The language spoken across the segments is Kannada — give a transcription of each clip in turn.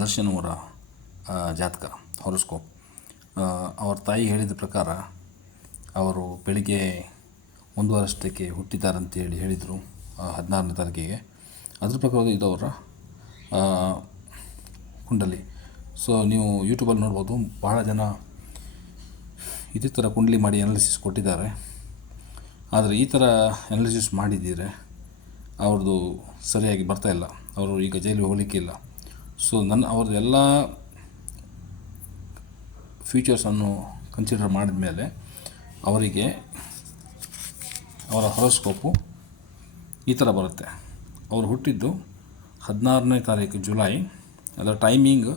ದರ್ಶನ್ ಅವರ ಜಾತಕ ಹೊರಸ್ಕೋಪ್. ಅವರ ತಾಯಿ ಹೇಳಿದ ಪ್ರಕಾರ ಅವರು ಬೆಳಿಗ್ಗೆ 1 ವರ್ಷಕ್ಕೆ ಹುಟ್ಟಿದ್ದಾರಂತೇಳಿ ಹೇಳಿದರು, 16ನೇ ತಾರೀಕಿಗೆ. ಅದ್ರ ಪ್ರಕಾರ ಇದು ಅವರ ಕುಂಡಲಿ. ಸೊ ನೀವು ಯೂಟ್ಯೂಬಲ್ಲಿ ನೋಡ್ಬೋದು, ಬಹಳ ಜನ ಇದೇ ಥರ ಕುಂಡಲಿ ಮಾಡಿ ಅನಾಲಿಸಿಸ್ ಕೊಟ್ಟಿದ್ದಾರೆ. ಆದರೆ ಈ ಥರ ಅನಾಲಿಸಿಸ್ ಮಾಡಿದ್ದೀರೆ ಅವ್ರದ್ದು ಸರಿಯಾಗಿ ಬರ್ತಾಯಿಲ್ಲ. ಅವರು ಈಗ ಜೈಲಿಗೆ ಹೋಗಲಿಕ್ಕಿಲ್ಲ. ಸೊ ಅವ್ರದ್ದು ಎಲ್ಲ ಫ್ಯೂಚರ್ಸನ್ನು ಕನ್ಸಿಡರ್ ಮಾಡಿದ ಮೇಲೆ ಅವರಿಗೆ ಅವರ ಹೊರಸ್ಕೋಪು ಈ ಥರ ಬರುತ್ತೆ. ಅವರು ಹುಟ್ಟಿದ್ದು 16ನೇ ತಾರೀಕು ಜುಲೈ. ಅದರ ಟೈಮಿಂಗ್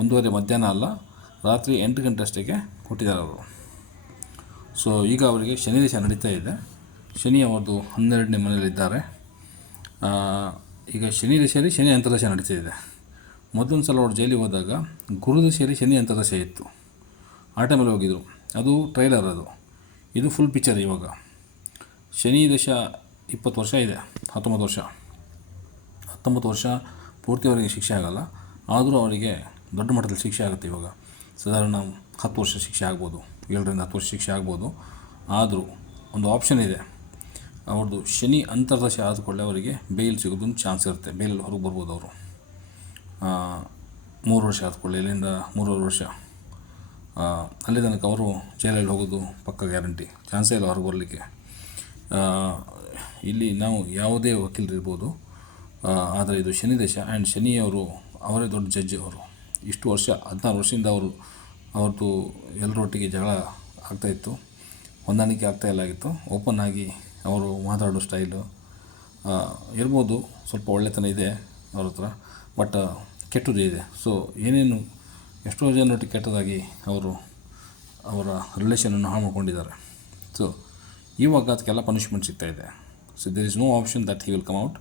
1:30 ಮಧ್ಯಾಹ್ನ ಅಲ್ಲ, ರಾತ್ರಿ 8 ಗಂಟೆ ಅಷ್ಟಕ್ಕೆ ಹುಟ್ಟಿದ್ದಾರೆ ಅವರು. ಸೊ ಈಗ ಅವರಿಗೆ ಶನಿ ದಶೆ ನಡೀತಾ ಇದೆ. ಶನಿ ಅವ್ರದ್ದು 12ನೇ ಮನೆಯಲ್ಲಿದ್ದಾರೆ. ಈಗ ಶನಿ ದಶೆಯಲ್ಲಿ ಶನಿ ಅಂತರ್ದಶೆ ನಡೀತಿದೆ. ಮೊದಲೊಂದು ಸಲ ಅವ್ರು ಜೈಲಿಗೆ ಹೋದಾಗ ಗುರು ದಶೆಯಲ್ಲಿ ಶನಿ ಅಂತರ್ದಶೆ ಇತ್ತು. ಆ ಟೈಮಲ್ಲಿ ಹೋಗಿದ್ದರು. ಅದು ಟ್ರೈಲರ್, ಇದು ಫುಲ್ ಪಿಕ್ಚರ್. ಇವಾಗ ಶನಿ ದಶ 20 ವರ್ಷ ಇದೆ, 19 ವರ್ಷ ಪೂರ್ತಿ ಅವರಿಗೆ ಶಿಕ್ಷೆ ಆಗೋಲ್ಲ. ಆದರೂ ಅವರಿಗೆ ದೊಡ್ಡ ಮಟ್ಟದಲ್ಲಿ ಶಿಕ್ಷೆ ಆಗುತ್ತೆ. ಇವಾಗ ಸಾಧಾರಣ 10 ವರ್ಷ ಶಿಕ್ಷೆ ಆಗ್ಬೋದು, 7ರಿಂದ 10 ವರ್ಷ ಶಿಕ್ಷೆ ಆಗ್ಬೋದು. ಆದರೂ ಒಂದು ಆಪ್ಷನ್ ಇದೆ. ಅವ್ರದ್ದು ಶನಿ ಅಂತರ್ದಶೆ ಆದಕೊಳ್ಳೆ ಅವರಿಗೆ ಬೇಲ್ ಸಿಗೋದೊಂದು ಚಾನ್ಸ್ ಇರುತ್ತೆ. ಬೇಲಲ್ಲಿ ಹೊರಗೆ ಬರ್ಬೋದು ಅವರು. 3 ವರ್ಷ ಆದಕೊಳ್ಳೆ, ಇಲ್ಲಿಂದ 3.5 ವರ್ಷ ಅಲ್ಲಿ ತನಕ ಅವರು ಜೈಲಲ್ಲಿ ಹೋಗೋದು ಪಕ್ಕ ಗ್ಯಾರಂಟಿ. ಚಾನ್ಸೇ ಇಲ್ಲ ಹೊರಗೆ ಬರಲಿಕ್ಕೆ. ಇಲ್ಲಿ ನಾವು ಯಾವುದೇ ವಕೀಲರಿರ್ಬೋದು, ಆದರೆ ಇದು ಶನಿ ದೇಶ. ಆ್ಯಂಡ್ ಶನಿಯವರು ಅವರೇ ದೊಡ್ಡ ಜಡ್ಜ್. ಅವರು ಇಷ್ಟು ವರ್ಷ 16 ವರ್ಷದಿಂದ ಅವ್ರದ್ದು ಎಲ್ಲರೊಟ್ಟಿಗೆ ಜಗಳ ಆಗ್ತಾಯಿತ್ತು, ಹೊಂದಾಣಿಕೆ ಆಗ್ತಾಯಿಲ್ಲ ಆಗಿತ್ತು. ಓಪನ್ ಆಗಿ ಅವರು ಮಾತಾಡೋ ಸ್ಟೈಲು ಇರ್ಬೋದು, ಸ್ವಲ್ಪ ಒಳ್ಳೆತನ ಇದೆ ಅವ್ರ ಹತ್ರ, ಬಟ್ ಕೆಟ್ಟದ್ದು ಇದೆ. ಸೊ ಏನೇನು ಎಷ್ಟೋ ಜನರೊಟ್ಟಿಗೆ ಕೆಟ್ಟದಾಗಿ ಅವರ ರಿಲೇಷನನ್ನು ಹಾಳು ಮಾಡ್ಕೊಂಡಿದ್ದಾರೆ. ಸೊ ಇವಾಗ ಅದಕ್ಕೆಲ್ಲ ಪನಿಷ್ಮೆಂಟ್ ಸಿಗ್ತಾಯಿದೆ. So there is no option that he will come out.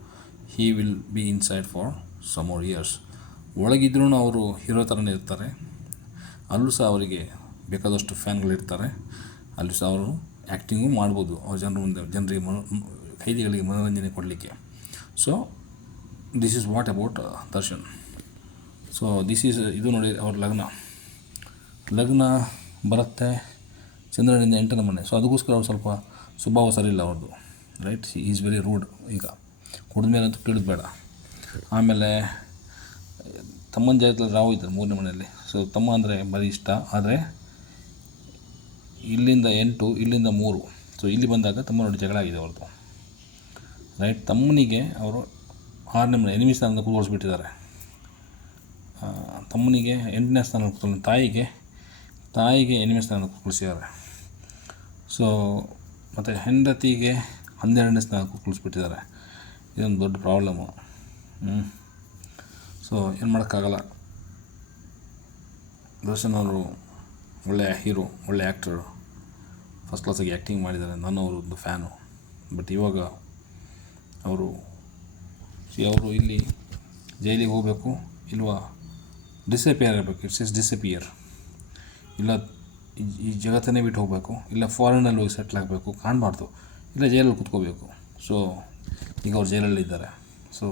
He will be inside for some more years. ಒಳಗಿದ್ರೂ ಅವರು ಹೀರೋ ಥರನೇ ಇರ್ತಾರೆ. ಅಲ್ಲೂ ಸಹ ಅವರಿಗೆ ಬೇಕಾದಷ್ಟು ಫ್ಯಾನ್ಗಳಿರ್ತಾರೆ. ಅಲ್ಲಿ ಸಹ ಅವರು ಆ್ಯಕ್ಟಿಂಗು ಮಾಡ್ಬೋದು ಅವ್ರ ಜನರ ಮುಂದೆ, ಜನರಿಗೆ ಖೈದಿಗಳಿಗೆ ಮನೋರಂಜನೆ ಕೊಡಲಿಕ್ಕೆ. So this is what about Darshan. So ಇದು ನೋಡಿ, ಅವ್ರ ಲಗ್ನ ಬರುತ್ತೆ ಚಂದ್ರನಿಂದ 8ನೇ ಮನೆ. ಸೊ ಅದಕ್ಕೋಸ್ಕರ ಅವ್ರು ಸ್ವಲ್ಪ ಸ್ವಭಾವ ಸರಿ ಇಲ್ಲ ಅವ್ರದ್ದು, ರೈಟ್. Is very rude. ಈಗ ಕುಡಿದ ಮೇಲೆ ಅಂತೂ ಕೇಳೋದು ಬೇಡ. ಆಮೇಲೆ ತಮ್ಮನ ಜಾಗದಲ್ಲಿ ರಾಹು ಇದ್ದಾರೆ 3ನೇ ಮನೆಯಲ್ಲಿ. ಸೊ ತಮ್ಮ ಅಂದರೆ ಬರೀ ಇಷ್ಟ. ಆದರೆ ಇಲ್ಲಿಂದ 8, ಇಲ್ಲಿಂದ 3. ಸೊ ಇಲ್ಲಿ ಬಂದಾಗ ತಮ್ಮ ನೋಡಿ ಜಗಳ ಆಗಿದೆ ಅವ್ರದ್ದು, ರೈಟ್. ತಮ್ಮನಿಗೆ ಅವರು 6ನೇ ಮನೆ ಎನಿಮಿ ಸ್ಥಾನದಿಂದ ಕೂತ್ಕೊಳಿಸ್ಬಿಟ್ಟಿದ್ದಾರೆ. ತಮ್ಮನಿಗೆ 8ನೇ ಸ್ಥಾನ ಕೂತ್ಕೊಂಡು, ತಾಯಿಗೆ ಎನಿಮಿ ಸ್ಥಾನ ಕೂತ್ಕೊಳಿಸಿದ್ದಾರೆ. ಸೊ ಮತ್ತು ಹೆಂಡತಿಗೆ 12ನೇ ಸ್ಥಾನ ಕೂತ್ಕೊಳಿಸ್ಬಿಟ್ಟಿದ್ದಾರೆ. ಇದೊಂದು ದೊಡ್ಡ ಪ್ರಾಬ್ಲಮ್ಮು. ಸೊ ಏನು ಮಾಡೋಕ್ಕಾಗಲ್ಲ. ದರ್ಶನ್ ಅವರು ಒಳ್ಳೆಯ ಹೀರೋ, ಒಳ್ಳೆಯ ಆ್ಯಕ್ಟರು, ಫಸ್ಟ್ ಕ್ಲಾಸಾಗಿ ಆ್ಯಕ್ಟಿಂಗ್ ಮಾಡಿದ್ದಾರೆ. ನಾನು ಅವರದ್ದು ಫ್ಯಾನು. ಬಟ್ ಇವಾಗ ಅವರು ಇಲ್ಲಿ ಜೈಲಿಗೆ ಹೋಗಬೇಕು, ಇಲ್ವಾ ಡಿಸಪಿಯರ್ ಆಗಬೇಕು. It's disappear. ಇಲ್ಲ ಈ ಜಗತ್ತನ್ನೇ ಬಿಟ್ಟು ಹೋಗಬೇಕು, ಇಲ್ಲ ಫಾರಿನಲ್ಲಿ ಹೋಗಿ ಸೆಟ್ಲ್ ಆಗಬೇಕು, ಕಾಣಬಾರ್ದು, ಇಲ್ಲ ಜೈಲಲ್ಲಿ ಕೂತ್ಕೋಬೇಕು. ಸೊ ಈಗ ಅವ್ರು ಜೈಲಲ್ಲಿದ್ದಾರೆ. ಸೊ